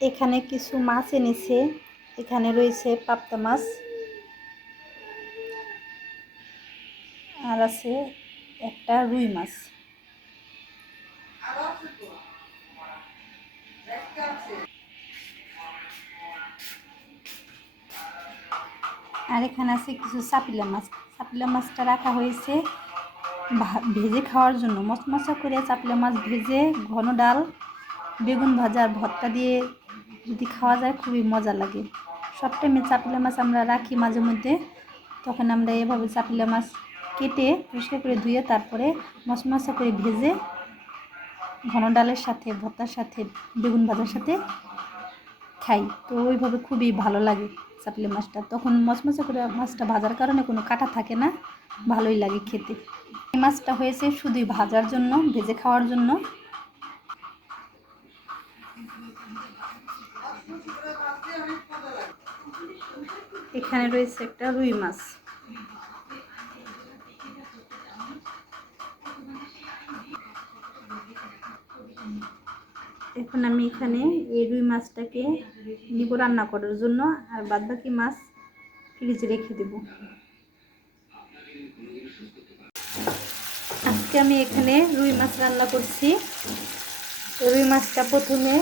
এখানে কিছু মাছ এনেছে। এখানে রয়েছে পাবদা মাছ, আর আছে একটা রুই মাছ। আর এখানে আছে কিছু চাপিলা মাছ। চাপিলা মাছটা রাখা হয়েছে ভেজে খাওয়ার জন্য। মচমচা করে চাপিলা মাছ ভেজে ঘন ডাল, বেগুন ভাজা আর ভর্তা দিয়ে যদি খাওয়া যায় খুবই মজা লাগে। সব টাইমে চাপিলা মাছ আমরা রাখি মাঝে মধ্যে, তখন আমরা এভাবে চাপিলা মাছ কেটে পরিষ্কার করে ধুয়ে তারপরে মচমচা করে ভেজে ঘন ডালের সাথে, ভর্তার সাথে, বেগুন ভাজার সাথে খাই। তো ওইভাবে খুবই ভালো লাগে চাপিলা মাছটা। তখন মচমচা করে মাছটা ভাজার কারণে কোনো কাটা থাকে না, ভালোই লাগে খেতে। এই মাছটা হয়েছে শুধুই ভাজার জন্য, ভেজে খাওয়ার জন্য। এখানে রয়েছে একটা রুই মাছ। এখন আমি এখানে এই রুই মাছটাকে নিব রান্না করার জন্য, আর বাদবাকি মাছ ফ্রিজে রেখে দেব। আজকে আমি এখানে রুই মাছ রান্না করছি। রুই মাছটা প্রথমে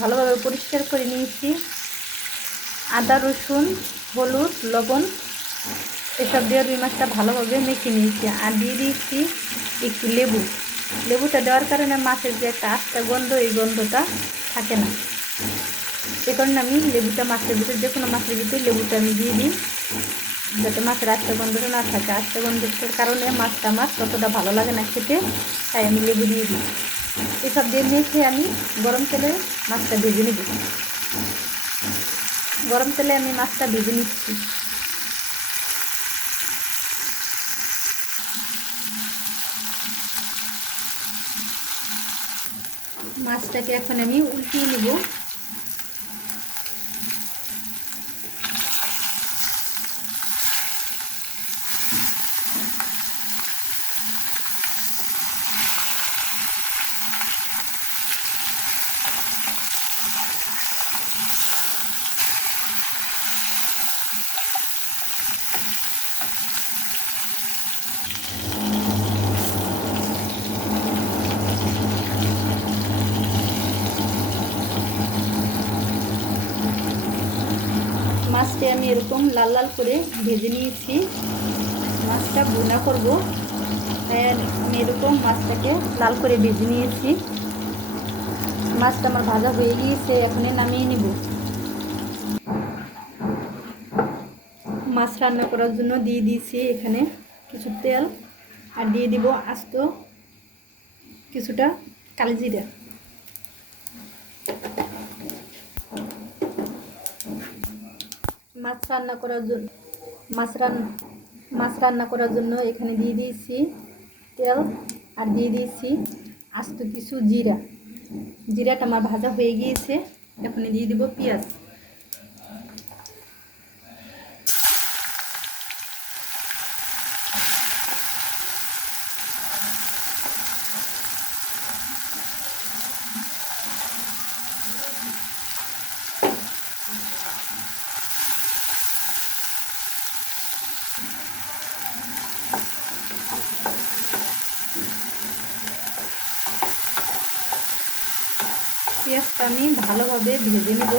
ভালোভাবে পরিষ্কার করে নিয়েছি। আদা, রসুন, হলুদ, লবণ এসব দিয়ে রুই মাছটা ভালোভাবে মেখে নিয়েছি। আর দিয়ে দিয়েছি একটু লেবু। লেবুটা দেওয়ার কারণে মাছের যে একটা আস্তা গন্ধ, এই গন্ধটা থাকে না। সে কারণে আমি লেবুটা মাছের ভিতরে, যে কোনো মাছের ভিতরে লেবুটা আমি দিয়ে দিই, যাতে মাছের আস্তা গন্ধটা না থাকে। আস্তা গন্ধটার কারণে মাছটা আমার ততটা ভালো লাগে না খেতে, তাই আমি লেবু দিয়ে দিই। এসব দিয়ে মেখে আমি গরম তেলে মাছটা ভেজে নেব। গরম তেলে আমি মাছটা ভেজে নিচ্ছি। মাছটাকে এখন আমি উল্টিয়ে নেব। মাছটা আমি এরকম লাল লাল করে ভেজে নিয়েছি। মাছটা ভুনা করব, তাই আমি এরকম মাছটাকে লাল করে ভেজে নিয়েছি। মাছটা আমার ভাজা হয়ে গিয়েছে, এখনই নামিয়ে নিব। মাছ রান্না করার জন্য দিয়ে দিয়েছি এখানে কিছু তেল, আর দিয়ে দিব আস্ত কিছুটা কালিজিরা। মাছ রান্না করার জন্য মাছ রান্না করার জন্য এখানে দিয়ে দিয়েছি তেল, আর দিয়ে দিয়েছি আস্ত কিছু জিরা। জিরাটা আমার ভাজা হয়ে গিয়েছে, এখন দিয়ে দিব পেঁয়াজ। পেঁয়াজটা আমি ভালোভাবে ভেজে নেব।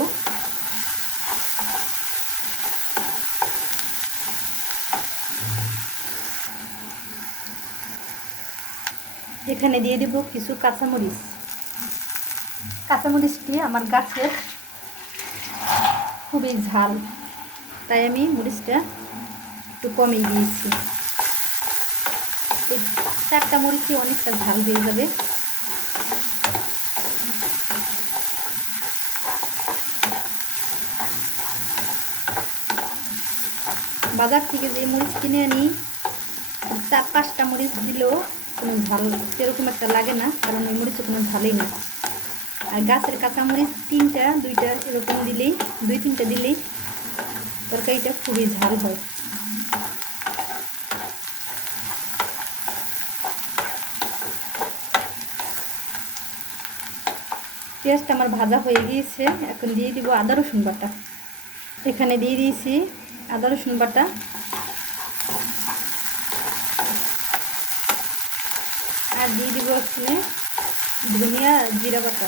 এখানে দিয়ে দেব কিছু কাঁচামরিচ। কাঁচামরিচটি আমার গাছের, খুবই ঝাল, তাই আমি মরিচটা একটু কমিয়ে দিয়েছি। এই 4টা মরিচই অনেকটা ঝাল হয়ে যাবে। বাজার থেকে যে মরিচ কিনে আনি 4-5টা মরিচ দিলেও কোনো ঝাল সেরকম একটা লাগে না, কারণ এই মরিচে কোনো ঝালই না। আর গাছের কাঁচামরিচ 3টা 2টা এরকম দিলেই, 2-3টা দিলেই তরকারিটা খুবই ঝাল হয়। পেঁয়াজটা আমার ভাজা হয়ে গিয়েছে, এখন দিয়ে দিব আদা রসুন বাটা। এখানে দিয়ে দিয়েছি আদা রসুন বাটা, আর দিয়ে দিব এখানে ধনিয়া জিরা বাটা।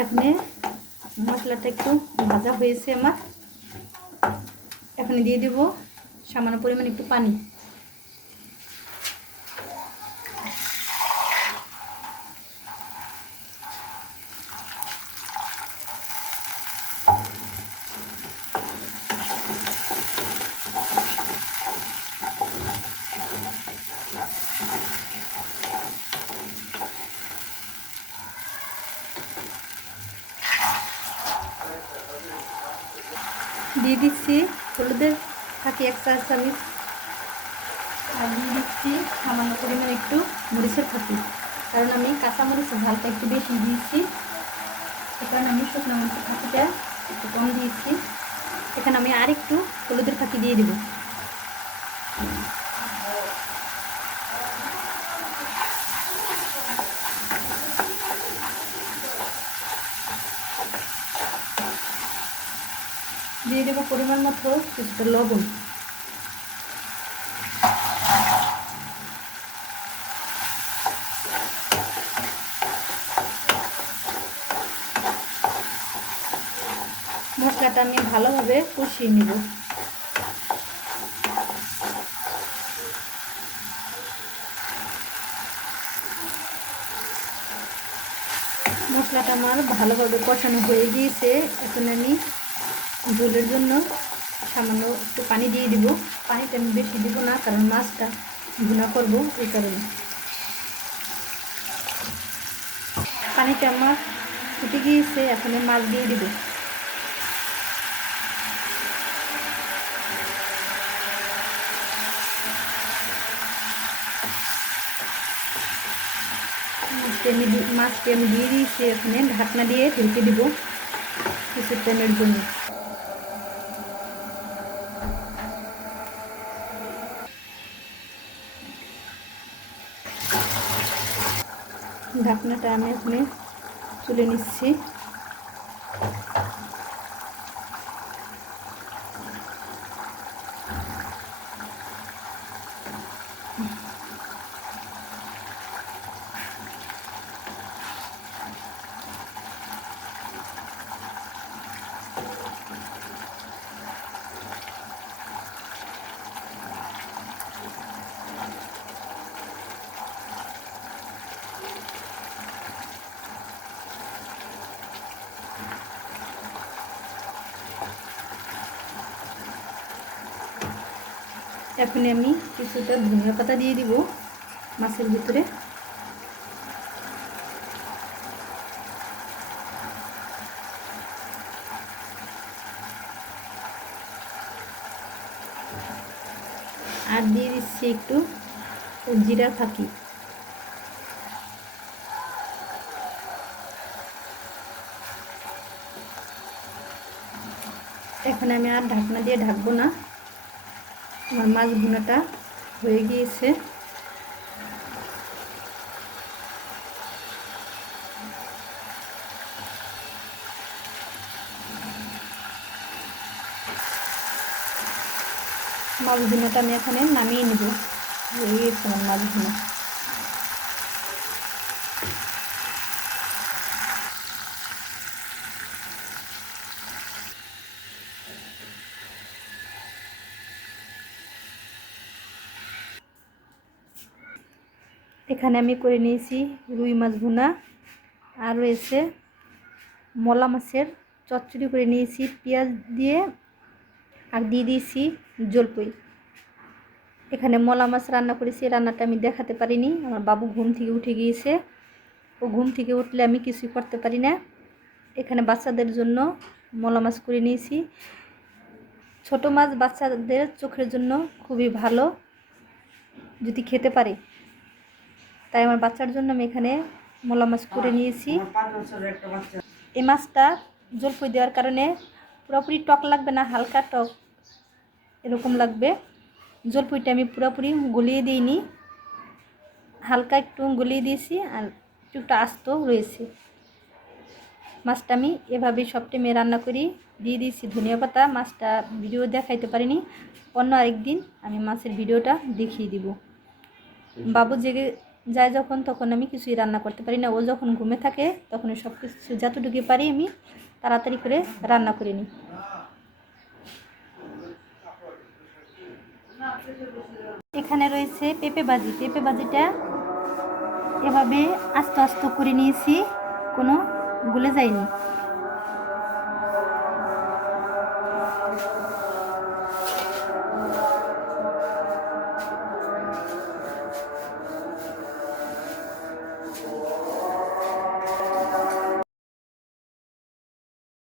এখানে মশলাটা একটু ভাজা হয়েছে আমার, এখানে দিয়ে দেব সামান্য পরিমাণ একটু পানি। দিয়ে দিচ্ছি হলুদের ফাঁকি 1 চা চামচ, আর দিয়ে দিচ্ছি সামান্য পরিমাণ একটু মরিচের ফাঁকি, কারণ আমি কাঁচামরিচের ঝালটা একটু বেশি দিয়েছি, সে কারণে আমি শুকনো মরিচের ফাঁকিটা একটু কম দিয়েছি। এখানে আমি আর একটু হলুদের ফাঁকি দিয়ে দেব। দিয়ে দেবো পরিমাণ মতো কিছুটা লবণ। মশলাটা আমি ভালোভাবে কষিয়ে নেব। মশলাটা আমার ভালোভাবে কষানো হয়ে গিয়েছে, এখন আমি ঝোলের জন্য সামান্য একটু পানি দিয়ে দিব। পানিটা আমি বেশি দিব না, কারণ মাছটা ভুনা করব, এই কারণে। পানিটা আমার ফুটে গিয়েছে, এখন মাছ দিয়ে দিব। মাছটি আমি দিয়ে দিয়েছি, এখানে ঢাকনা দিয়ে ঢেকে দিব কিছু টাইমের জন্য। ঢাকনাটা আমি এখানে তুলে নিচ্ছি। এখন আমি কিছুটা ধনিয়া পাতা দিয়ে দিব মাছের ভিতরে। আর দিয়ে দিচ্ছি একটু জিরা ফাঁকি। এখন আমি আর ঢাকনা দিয়ে ঢাকবো না, আমার মাছ ভুনাটা হয়ে গিয়েছে। মাছ ভুনাটা আমি এখানে নামিয়ে নেব, হয়ে গিয়েছে আমার মাছ ভুনা। এখানে আমি করে নিয়েছি রুই মাছ ভুনা, আর রয়েছে মলা মাছের চচ্চড়ি করে নিয়েছি পেঁয়াজ দিয়ে, আর দিয়ে দিয়েছি জলপাই। এখানে মলা মাছ রান্না করেছি, রান্নাটা আমি দেখাতে পারিনি, আমার বাবু ঘুম থেকে উঠে গিয়েছে, ও ঘুম থেকে উঠলে আমি কিছুই করতে পারি না। এখানে বাচ্চাদের জন্য মলা মাছ করে নিয়েছি। ছোট মাছ বাচ্চাদের চোখের জন্য খুবই ভালো যদি খেতে পারে, তাই আমার বাচ্চার জন্য আমি এখানে মলা মাছ করে নিয়েছি। এই মাছটা জলপাই দেওয়ার কারণে পুরোপুরি টক লাগবে না, হালকা টক এরকম লাগবে। জলপুইটা আমি পুরোপুরি গলিয়ে দিইনি, হালকা একটু গলিয়ে দিয়েছি আর একটু আস্ত রয়েছে। মাছটা আমি এভাবেই সব টাইমে রান্না করি। দিয়ে দিয়েছি ধনিয়া পাতা। মাছটা ভিডিও দেখাইতে পারিনি, অন্য আরেকদিন আমি মাছের ভিডিওটা দেখিয়ে দিব। বাবু জেগে যায় যখন, তখন আমি কিছুই রান্না করতে পারি না। ও যখন ঘুমে থাকে তখন সব কিছু যতটুকু পারি আমি তাড়াতাড়ি করে রান্না করে নিই। এখানে রয়েছে পেঁপে ভাজি। পেঁপে ভাজিটা এভাবে আস্তে আস্তে করে নিয়েছি, কোনো গলে যায়নি।